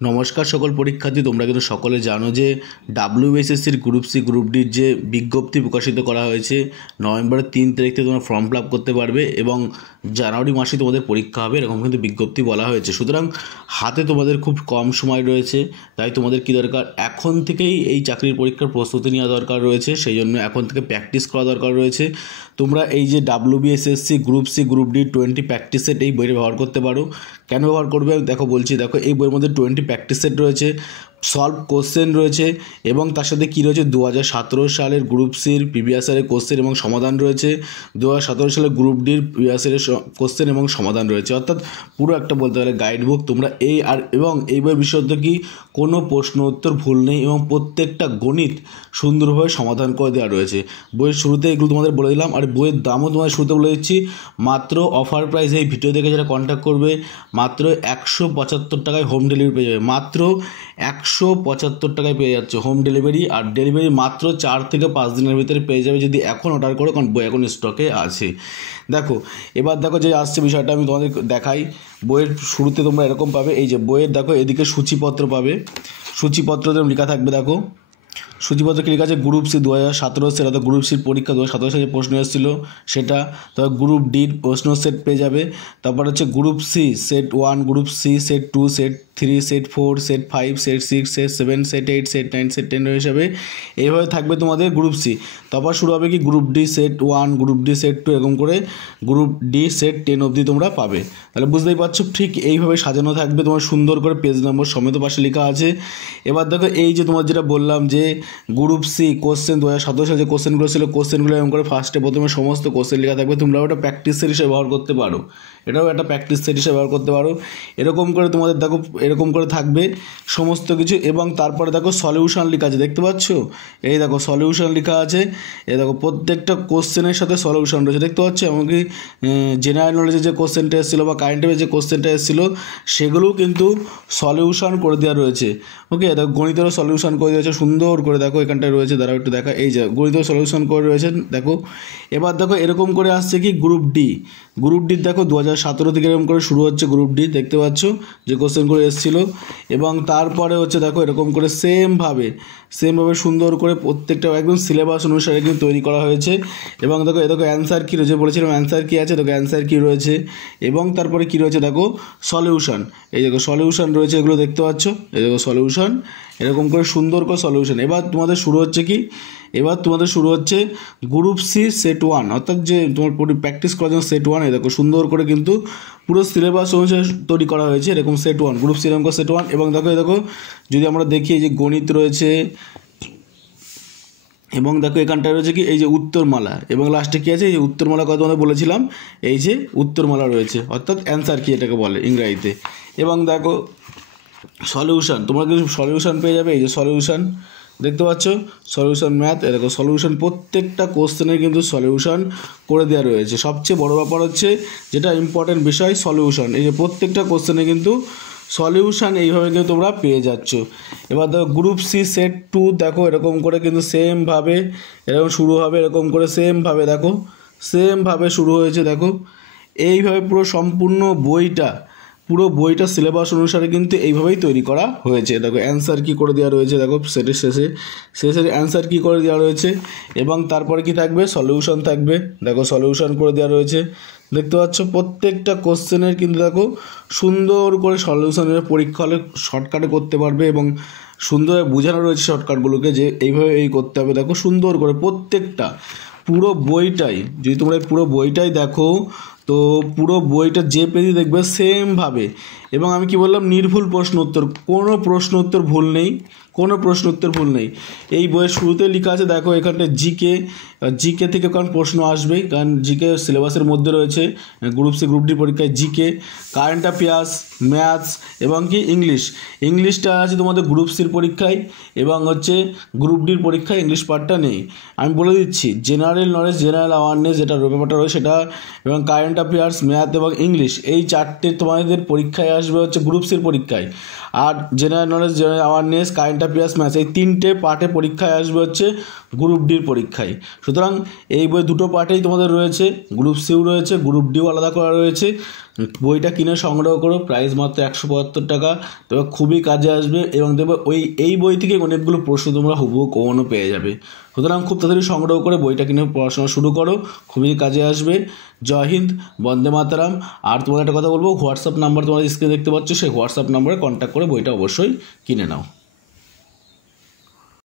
নমস্কার সকল পরীক্ষার্থী, তোমরা কিন্তু সকলে জানো যে ডাব্লিউবিএসএসসির গ্রুপ সি গ্রুপ ডির যে বিজ্ঞপ্তি প্রকাশিত করা হয়েছে নভেম্বরের 3 তারিখ থেকে তোমরা ফর্ম ফিল আপ করতে পারবে এবং জানুয়ারি মাসে তোমাদের পরীক্ষা হবে, এরকম কিন্তু বিজ্ঞপ্তি বলা হয়েছে। সুতরাং হাতে তোমাদের খুব কম সময় রয়েছে, তাই তোমাদের কী দরকার, এখন থেকেই এই চাকরির পরীক্ষার প্রস্তুতি নেওয়া দরকার রয়েছে। সেই জন্য এখন থেকে প্র্যাকটিস করা দরকার রয়েছে। তোমরা এই যে WBSSC group C group D 20 practice set এই বইটা ব্যবহার করতে পারো। কেন ব্যবহার করবে দেখো বলছি। দেখো এই বইয়ের মধ্যে 20 প্র্যাকটিস সেট রয়েছে, সলভ কোশ্চেন রয়েছে এবং তার সাথে কী রয়েছে 2017 সালের গ্রুপ সির প্রিভিয়াস ইয়ারের কোশ্চেন এবং সমাধান রয়েছে, 2017 সালের গ্রুপ ডির প্রিভিয়াস ইয়ারের কোশ্চেন এবং সমাধান রয়েছে। অর্থাৎ পুরো একটা বলতে গেলে গাইড বুক। তোমরা এবং এই বইয়ের বিশেষত কি কোনো প্রশ্ন উত্তর ভুল নেই এবং প্রত্যেকটা গণিত সুন্দরভাবে সমাধান করে দেওয়া রয়েছে। বইয়ের শুরুতে এগুলো তোমাদের বলে দিলাম, আর বইয়ের দামও তোমাদের শুরুতে বলে দিচ্ছি। মাত্র অফার প্রাইস, এই ভিডিও দেখে যারা কন্ট্যাক্ট করবে মাত্র 175 টাকায় হোম ডেলিভারি পেয়ে যাবে। মাত্র 175 টাকায় পেয়ে যাচ্ছে হোম ডেলিভারি, আর ডেলিভারি মাত্র 4 থেকে 5 দিনের ভিতরে পেয়ে যাবে যদি এখন অর্ডার করো, কারণ বই এখন স্টকে আছে। দেখো এবার দেখো যে আসছে বিষয়টা আমি তোমাদের দেখাই। বইয়ের শুরুতে তোমরা এরকম পাবে, এই যে বইয়ের দেখো এদিকে সূচিপত্র পাবে, সূচিপত্র যেমন লেখা থাকবে। দেখো সূচিপত্র কি লেখা আছে, গ্রুপ সি 2017 সেটা তো গ্রুপ সির পরীক্ষা 2017 সালে প্রশ্ন এসেছিলো সেটা। তারপর গ্রুপ ডির প্রশ্ন সেট পেয়ে যাবে। তারপর হচ্ছে group C set 1, group C set 2, set 3, set 4, set 5, set 6, set 7, set 8, set 9, set 10 হিসাবে এইভাবে থাকবে তোমাদের গ্রুপ সি। তারপর শুরু হবে কি group D set 1, group D set 2, এরকম করে গ্রুপ ডি সেট 10 অবধি তোমরা পাবে। তাহলে বুঝতেই পারছো ঠিক এইভাবে সাজানো থাকবে, তোমার সুন্দর করে পেজ নম্বর সমেত পাশে লেখা আছে। এবার দেখো এই যে তোমার যেটা বললাম যে গ্রুপ সি কোশ্চেন 2017 সালে যে কোশ্চেনগুলো ছিল, কোশ্চেনগুলো এরকম করে ফার্স্টে প্রথমে সমস্ত কোশ্চেন লেখা থাকবে। তোমরা ওটা প্র্যাকটিস সেট হিসেবে ব্যবহার করতে পারো, এটাও একটা প্র্যাকটিস সেট হিসেবে ব্যবহার করতে পারো। এরকম করে তোমাদের দেখো এরকম করে থাকবে সমস্ত কিছু। এবং তারপরে দেখো সলিউশন লেখা আছে, দেখতে পাচ্ছ? এই দেখো সলিউশন লেখা আছে, এই দেখো প্রত্যেকটা কোশ্চেনের সাথে সলিউশন রয়েছে, দেখতে পাচ্ছ? এমনকি জেনারেল নলেজের যে কোশ্চেনটা এসেছিলো বা কারেন্ট অ্যাফেয়ার্সের যে কোশ্চেনটা এসেছিলো সেগুলোও কিন্তু সলিউশন করে দেওয়া রয়েছে। ওকে, দেখো গণিতেরও সলিউশন করে দিয়েছে সুন্দর করে। দেখো এখানটায় রয়েছে, দাঁড়াও একটু দেখা, এই যে গণিতেরও সলিউশন করে রয়েছেন দেখো। এবার দেখো এরকম করে আসছে কি গ্রুপ ডি। গ্রুপ ডির দেখো 2017 থেকে এরকম করে শুরু হচ্ছে গ্রুপ ডি, দেখতে পাচ্ছ যে কোশ্চেনগুলো এসেছিলো। এবং তারপরে হচ্ছে দেখো এরকম করে সেমভাবে সুন্দর করে প্রত্যেকটা একদম সিলেবাস অনুসারে কিন্তু তৈরি করা হয়েছে। এবং দেখো দেখো অ্যান্সার কী রয়েছে, বলেছিলাম অ্যান্সার কী আছে, দেখো অ্যান্সার কী রয়েছে। এবং তারপরে কী রয়েছে দেখো সলিউশন, এই দেখো সলিউশন রয়েছে, এগুলো দেখতে পাচ্ছ, এই দেখো সলিউশন, এরকম করে সুন্দর করে সলিউশন। এবার তোমাদের শুরু হচ্ছে কি, এবার তোমাদের শুরু হচ্ছে গ্রুপ সি সেট 1, অর্থাৎ যে তোমার প্র্যাকটিস করার জন্য সেট 1, দেখো সুন্দর করে কিন্তু পুরো সিলেবাস অনুসারে তৈরি করা হয়েছে। এরকম সেট 1 গ্রুপ সি, এরকম সেট 1। এবং দেখো দেখো যদি আমরা দেখি এই যে গণিত রয়েছে, এবং দেখো এখানটায় রয়েছে কি এই যে উত্তরমালা, এবং লাস্টে কী আছে এই যে উত্তরমালা কথা তোমাদের বলেছিলাম, এই যে উত্তরমালা রয়েছে, অর্থাৎ অ্যান্সার কি এটাকে বলে ইংরাজিতে। এবং দেখো সলিউশন, তোমরা কিছু সলিউশন পেয়ে যাবে, এই যে সলিউশন দেখতে পাচ্ছ, সলিউশন ম্যাথ, এরকম সলিউশন প্রত্যেকটা কোশ্চেনের কিন্তু সলিউশন করে দেওয়া রয়েছে। সবচেয়ে বড় ব্যাপার হচ্ছে যেটা ইম্পর্টেন্ট বিষয় সলিউশন, এই যে প্রত্যেকটা কোশ্চেনে কিন্তু সলিউশন এইভাবে কিন্তু তোমরা পেয়ে যাচ্ছ। এবার দেখো গ্রুপ সি সেট 2, দেখো এরকম করে কিন্তু সেমভাবে এরকম শুরু হবে, এরকম করে সেমভাবে দেখো সেমভাবে শুরু হয়েছে। দেখো এইভাবে পুরো বইটা সিলেবাস অনুসারে কিন্তু এইভাবেই তৈরি করা হয়েছে। দেখো অ্যান্সার কী করে দেওয়া রয়েছে, দেখো সেটের শেষে অ্যান্সার কী করে দেওয়া রয়েছে। এবং তারপরে কি থাকবে, সলিউশন থাকবে, দেখো সলিউশন করে দেওয়া রয়েছে, দেখতে পাচ্ছ? প্রত্যেকটা কোশ্চেনের কিন্তু দেখো সুন্দর করে সলিউশনের পরীক্ষা হলে শর্টকাটে করতে পারবে এবং সুন্দরভাবে বোঝানো রয়েছে শর্টকাটগুলোকে যে এইভাবে এই করতে হবে। দেখো সুন্দর করে প্রত্যেকটা পুরো বইটাই, যদি তোমরা পুরো বইটাই দেখো তো পুরো বইটা যে পেজে দেখবে সেমভাবে। এবং আমি কি বললাম, নির্ভুল প্রশ্ন উত্তর, কোনো প্রশ্ন উত্তর ভুল নেই, কোনো প্রশ্ন উত্তর ভুল নেই। এই বইয়ের শুরুতে লেখা আছে দেখো এখানটা জিকে থেকে কারণ প্রশ্ন আসবেই, কারণ জিকে সিলেবাসের মধ্যে রয়েছে গ্রুপ সি গ্রুপ ডি পরীক্ষায় জিকে, কারেন্ট অ্যাফেয়ার্স, ম্যাথস এবং কি ইংলিশটা আছে তোমাদের গ্রুপ সির পরীক্ষায় এবং হচ্ছে গ্রুপ ডির পরীক্ষায় ইংলিশ পার্টটা নেই। আমি বলে দিচ্ছি জেনারেল নলেজ, জেনারেল অ্যাওয়ারনেস যেটা ব্যাপারটা রয়েছে সেটা, এবং কারেন্ট অ্যাফেয়ার্স, ম্যাথ এবং ইংলিশ, এই চারটে তোমাদের পরীক্ষায় আসবে হচ্ছে গ্রুপ সির পরীক্ষায়। আর general knowledge, general awareness, current affairs, maths, এই 3টে পার্টে পরীক্ষায় আসবে হচ্ছে গ্রুপ ডির পরীক্ষায়। সুতরাং এই বই 2টো পার্টেই তোমাদের রয়েছে, গ্রুপ সিও রয়েছে, গ্রুপ ডিও আলাদা করা রয়েছে। বইটা কিনে সংগ্রহ করো, প্রাইস মাত্র 175 টাকা, তবে খুবই কাজে আসবে এবং দেখবে এই বই থেকে অনেকগুলো প্রশ্ন তোমরা হুবহু কমনও পেয়ে যাবে। সুতরাং খুব তাড়াতাড়ি সংগ্রহ করে বইটা কিনে পড়াশোনা শুরু করো, খুবই কাজে আসবে। জয় হিন্দ, বন্দে মাতারাম। আর তোমাদের একটা কথা বলবো, হোয়াটসঅ্যাপ নাম্বার তোমাদের স্ক্রিনে দেখতে পাচ্ছ, সেই হোয়াটসঅ্যাপ নাম্বারে কন্ট্যাক্ট করে বইটা অবশ্যই কিনে নাও।